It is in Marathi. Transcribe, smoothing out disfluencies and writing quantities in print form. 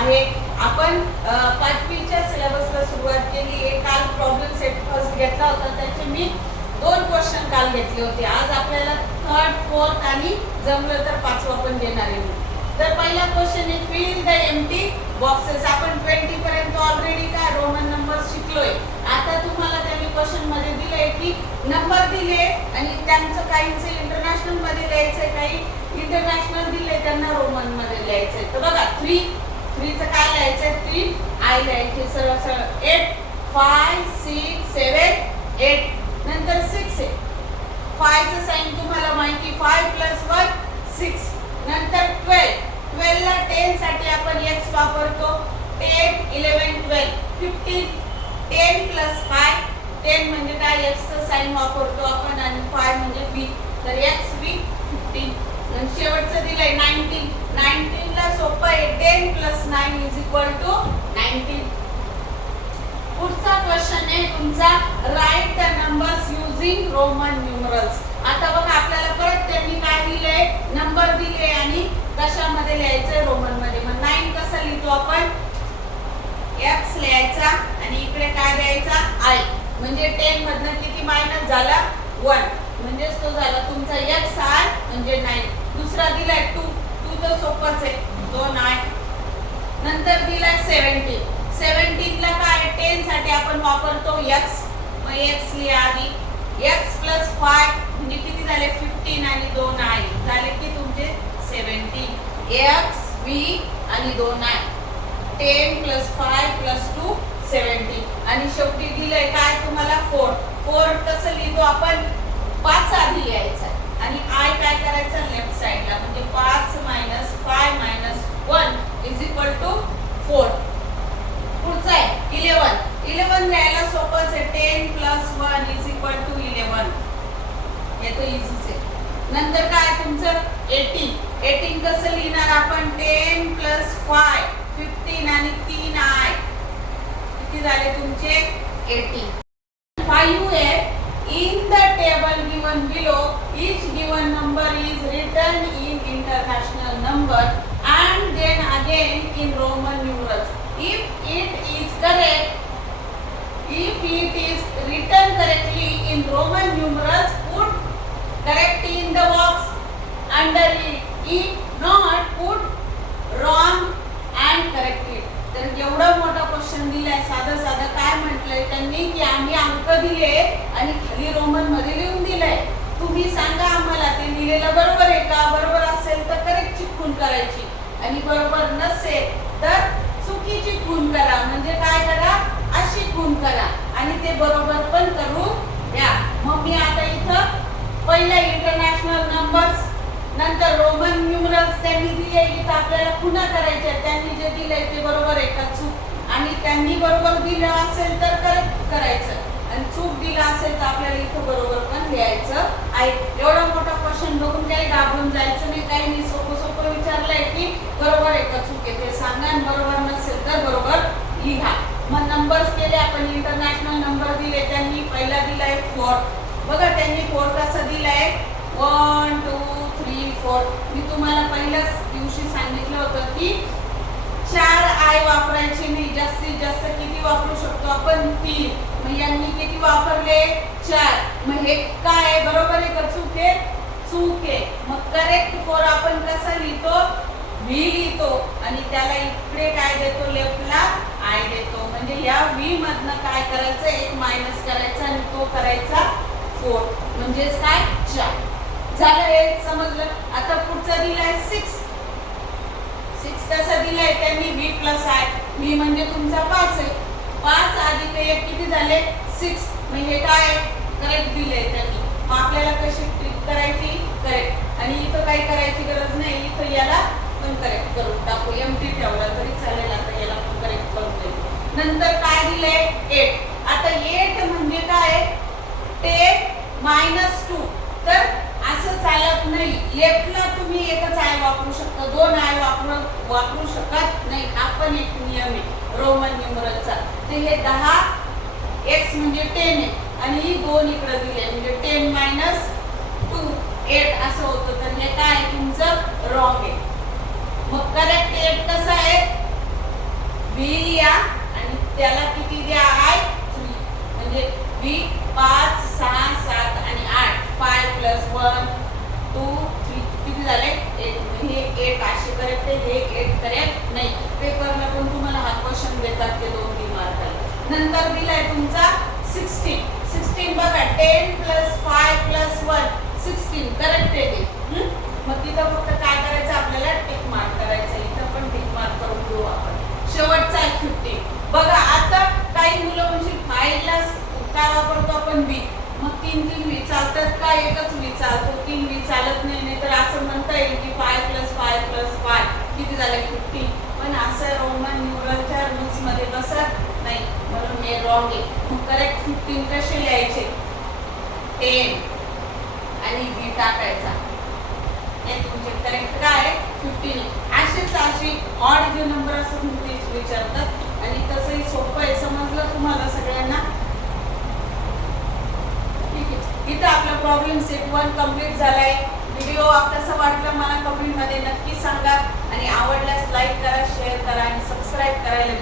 आहे. आपण पाचवीच्या सिलेबसला सुरुवात केली आहे. काल प्रॉब्लेम सेट फर्स्ट घेतला होता, त्याचे मी 2 क्वेश्चन काल घेतले होते. आज आपल्याला थर्ड, फोर्थ आणि जमलं तर 5वा पण घेणार आहे. तर पहिला क्वेश्चन आहे फिल द एम्प्टी बॉक्सेस. आपण 20 पर्यंत ऑलरेडी काय रोमन नंबर शिकलोय. आता तुम्हाला त्यांनी क्वेश्चन मध्ये दिले की नंबर दिले आणि त्यांचं काहींचे इंटरनॅशनल मध्ये लिहायचंय, काही इंटरनॅशनल दिले त्यांना रोमन मध्ये लिहायचंय. तर बघा 3 चं काय लिहायचंय, 3 आय लिहायचे सरळ सरळ. 8 5 6 7 8 नंतर 6 आहे. 5 चं साइन तुम्हाला माहिती, 5 + 1 6. नंतर 12 ला 10 साठी आपण x वापरतो. 10 11 12 15 10 + 5 10 म्हणजे काय, x चं साइन वापरतो आपण आणि 5 म्हणजे v, तर x v 15. आणि शेवटचं दिलंय 19 ला सोपं आहे. 10 + 9 = 19. पुढचा क्वेश्चन आहे तुमचा write the numbers using Roman numerals. आता बघा आपल्याला परत त्यांनी काय दिलंय, नंबर दिले आणि कशामध्ये लिहायचंय, रोमन मध्ये. मग 9 कसं लिहितो आपण, x लिहायचा आणि इकडे काय द्यायचा i. म्हणजे 10 मधनं किती मायनस झाला 1, म्हणजेच तो झाला तुमचा x i म्हणजे 9. दुसरा दिलाय 2 तर सोपंच आहे, 2 i. नंतर दिलाय 17 ला काय 10 साठी आपण वापरतो x. मग x लिहा आधी. x + 5 म्हणजे किती झाले 15 आणि 2 i झाले की तुमचे 17. x v आणि 2 i. 10 + 5 + 2 17. आणि शेवटी दिलंय काय तुम्हाला 4 कसं लिहितो आपण, 5 आधी लिहायचा आणि i काय करायचं लेफ्ट साइडला. म्हणजे 5 - 5 - 1 = 4. पुढचा आहे 11 लिहायला सोपंच आहे. 10 + 1 = 11. हे तो इझीच आहे. नंतर काय तुमचं 18 कसं लिहिणार आपण, 10 + 5 15 आणि 3 i किती झाले तुमचे 18. 5 आहे in the table given below each given number is written in international number and then again in Roman numerals. If it is written correctly in Roman numerals, put correct in the box under it. If not, put wrong and correct it. तर एवढा मोठा क्वेश्चन दिलाय. साधं काय म्हटलंय त्यांनी की आम्ही अंक दिले आणि खाली रोमन मध्ये लिहून दिलंय. तुम्ही सांगा आम्हाला ते लिहिलेलं बरोबर आहे का. बरोबर असेल तर करेक्ट ची खून करायची आणि बरोबर नसेल तर चुकीची खून करा. म्हणजे काय करा, अशी खून करा आणि ते बरोबर पण करून द्या. मग मी आता इथं पहिला इंटरनॅशनल नंबर्स, नंतर रोमन न्यूमरल्स त्यांनी दिले. इथं आपल्याला पुन्हा करायचे. त्यांनी जे दिलंय ते बरोबर आहे का चूक, आणि त्यांनी बरोबर दिलं असेल तर करेक्ट करायचं आणि चूक दिलं असेल तर आपल्याला इथं बरोबर पण लिहायचं आहे. एवढा मोठा क्वेश्चन बघून काही घाबरून जायचं नाही. काही नाही, सोपं विचारलंय की बरोबर आहे का चूक आहे ते सांगा आणि बरोबर नसेल तर बरोबर लिहा. मग नंबर्स केले आपण. इंटरनॅशनल नंबर दिले त्यांनी. पहिला दिलाय 4. बघा त्यांनी 4 कसा दिलाय, 1 2 3 4. मी तुम्हाला पहिल्याच दिवशी सांगितलं होतं की 4 i वापरायचे नाही. जास्तीत जास्त किती वापरू शकतो आपण, 3. मग यांनी किती वापरले 4. मग हे काय बरोबर आहे का चूक आहे, चूक आहे. मग करेक्ट 4 आपण कसा लिहितो, v लिहितो आणि त्याला इकडे काय देतो, लेफ्टला i देतो. म्हणजे या v मधनं काय करायचं, एक मायनस करायचा आणि तो करायचा 4. म्हणजेच काय 4 झालं. हे समजलं. आता पुढचा दिलाय 6 कसा दिलाय त्यांनी, v + i. v म्हणजे तुमचा 5 आहे. 5 अधिक 1 किती झाले 6. मग हे काय करेक्ट दिलंय त्यांनी. मग आपल्याला कशी ट्रिक करायची, करेक्ट. आणि इथं काही करायची गरज नाही. इथं याला पण करेक्ट करून टाकू. एम्प्टी ठेवला तरी चालेल. आता याला पण करेक्ट करून देऊ. नंतर काय दिलंय 8. आता 8 म्हणजे काय 10 - 2. तर असं चालत नाही. लेफ्टला तुम्ही एकच i वापरू शकता, 2 i वापरू शकत नाही. हा पण एक नियम आहे रोमन न्यूमरलचा. तर हे 10 x म्हणजे 10 आहे आणि ही 2 इकडे दिले म्हणजे 10 - 2 8 असं होतं. तर हे काय तुमचं रॉंग आहे. मग करेक्ट 8 कसं आहे, बी लिहा आणि त्याला किती द्या आय 3 म्हणजे बी 5 6 7 आणि 8 5 प्लस 1 2 3 किती झाले 8 हे 8 असे करेक्ट आहे हे 8 करेक्ट नाही पेपरला पण तुम्हाला हा क्वेश्चन देतात ते 2-3 मार्काला नंतर दिलाय तुमचा 16 बघा 10 प्लस 5 प्लस 1 16 करेक्ट आहे ते मग तिथं फक्त काय करायचं आपल्याला टिक मार्क करायचं इथं पण टिक मार्क करून घेऊ आपण शेवटचा आहे 15 बघा आता काही मुलं म्हणजे फाईलला काय वापरतो आपण बी मग 3 वी चालतात का एकच वी चालतो 3 वी चालत नाही तर असं म्हणता येईल की 5 प्लस 5 प्लस 5 किती झाले 15 पण असं रोमन न्यूमरलच्या रूल्स मध्ये बसत नाही म्हणून हे रॉंग आहे मग करेक्ट 15 कसे लिहायचे 10 आणि बी टाकायचा हे तुमचे करेक्ट काय आहे 15 अशी ऑड जे नंबर असतात तेच विचारतात आणि तसंही सोपं आहे समजलं तुम्हाला सगळ्यांना ठीक आहे इथं आपला प्रॉब्लेम सेट 1 कंप्लीट झालाय व्हिडिओ कसा वाटला मला कमेंट मध्ये नक्की सांगा आणि आवडल्यास लाईक करा शेअर करा आणि सबस्क्राईब करायला